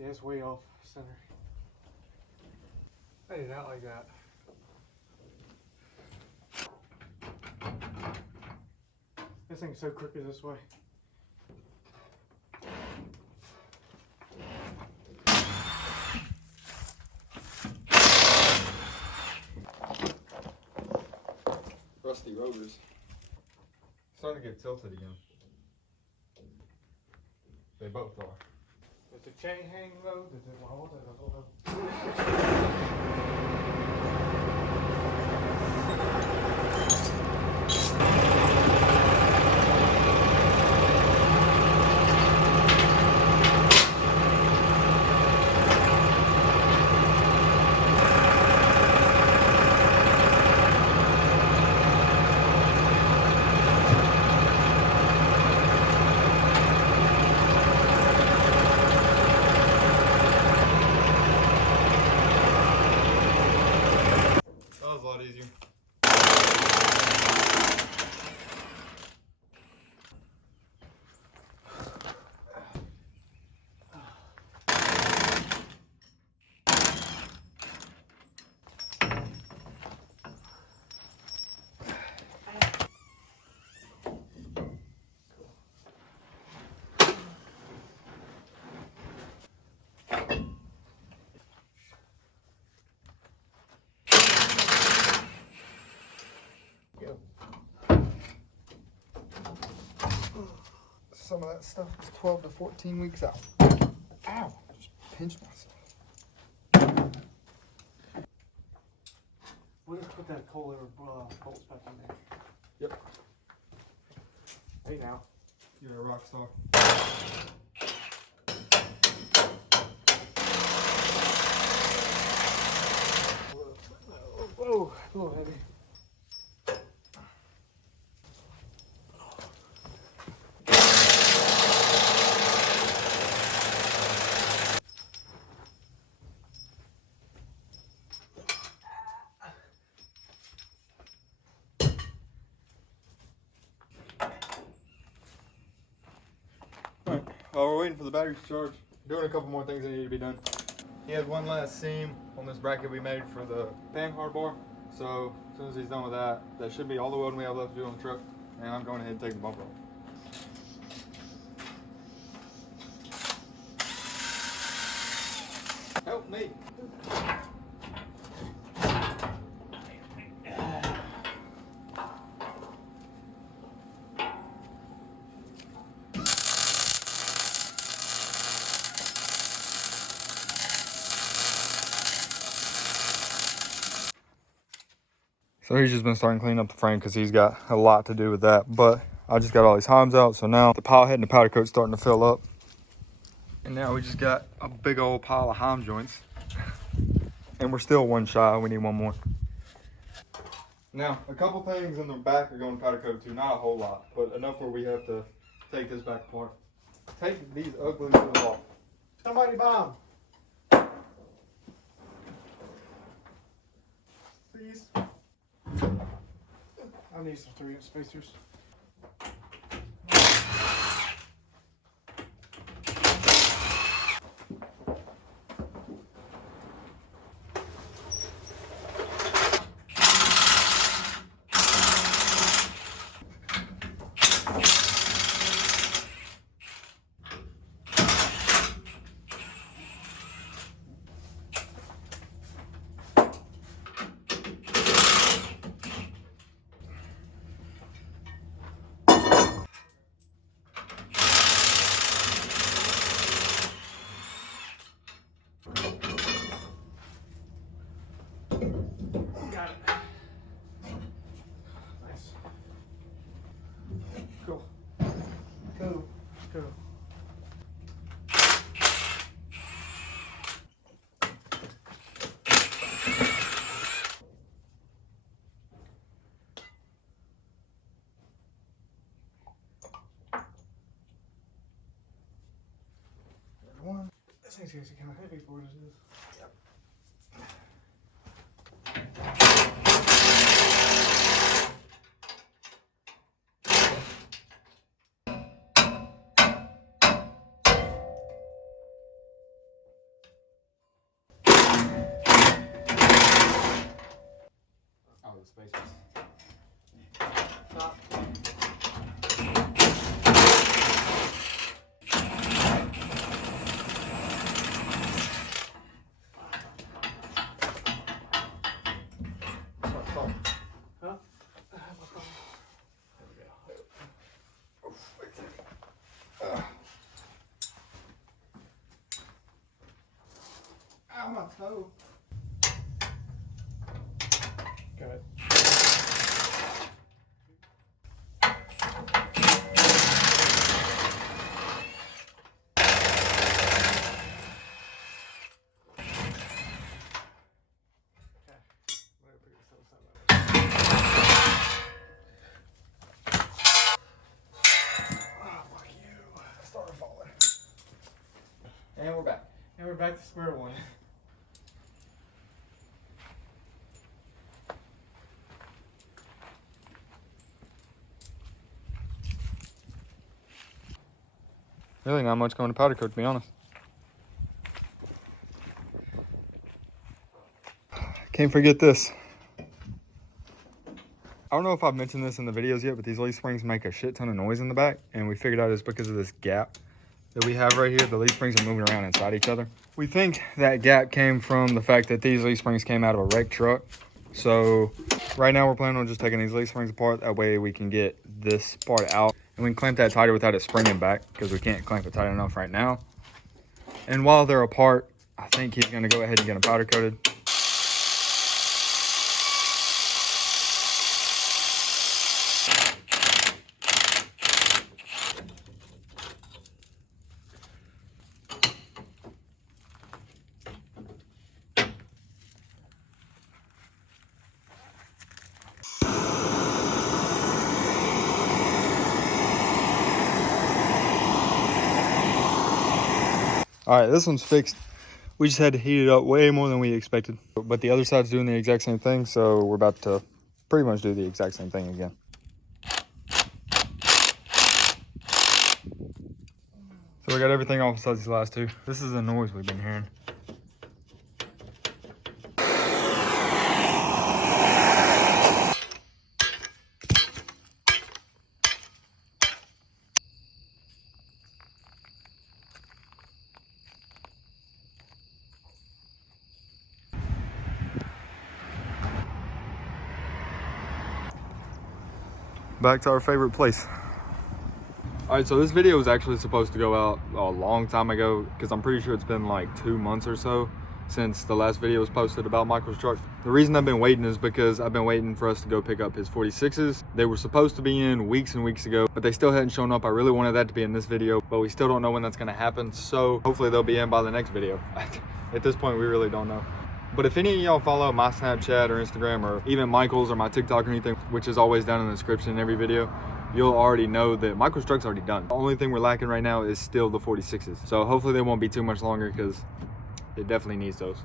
Yeah, it's way off center. I did not like that. This thing's so crooked this way. Rusty rotors. Starting to get tilted again. They both are. Does the chain hang low? Does it hold it? That was a lot easier. Some of that stuff is 12 to 14 weeks out. Ow! Just pinched myself. We'll just put that Kohler bolts back in there. Yep. Hey now. You're a rock star. Whoa, a little heavy. Alright, while we're waiting for the battery to charge, doing a couple more things that need to be done. He had one last seam on this bracket we made for the panhard bar. So as soon as he's done with that, that should be all the welding we have left to do on the truck. And I'm going ahead and take the bumper off. Help me. So he's just been starting cleaning up the frame because he's got a lot to do with that. But I just got all these Heims out, so now the pile head and the powder coat's starting to fill up. And now we just got a big old pile of Heim joints. And we're still one shy, we need one more. Now, a couple things in the back are going to powder coat too, not a whole lot, but enough where we have to take this back apart. Take these ugly little off. Somebody bomb. Please. I need some 3-inch spacers. Got it. Nice. Cool. Cool. Cool. One. This thing's actually kind of heavy for what it is. Yep. spacers. Top. Huh? Ow, my toe. Good. And we're back. And we're back to square one. Really not much going to Powdercoat, to be honest. Can't forget this. I don't know if I've mentioned this in the videos yet, but these leaf springs make a shit ton of noise in the back, and we figured out it's because of this gap that we have right here. The leaf springs are moving around inside each other. We think that gap came from the fact that these leaf springs came out of a wrecked truck. So right now we're planning on just taking these leaf springs apart. That way we can get this part out and we can clamp that tighter without it springing back, because we can't clamp it tight enough right now. And while they're apart, I think he's gonna go ahead and get them powder coated. All right, this one's fixed. We just had to heat it up way more than we expected. But the other side's doing the exact same thing, so we're about to pretty much do the exact same thing again. So we got everything off besides these last two. This is the noise we've been hearing. Back to our favorite place. All right, so this video was actually supposed to go out a long time ago, because I'm pretty sure it's been like 2 months or so since the last video was posted about Michael's truck. The reason I've been waiting is because I've been waiting for us to go pick up his 46s. They were supposed to be in weeks and weeks ago, but they still hadn't shown up. I really wanted that to be in this video, but we still don't know when that's gonna happen. So hopefully they'll be in by the next video. At this point, we really don't know. But if any of y'all follow my Snapchat or Instagram or even Michael's or my TikTok or anything, which is always down in the description in every video, you'll already know that Michael's truck's already done. The only thing we're lacking right now is still the 46s. So hopefully they won't be too much longer, because it definitely needs those.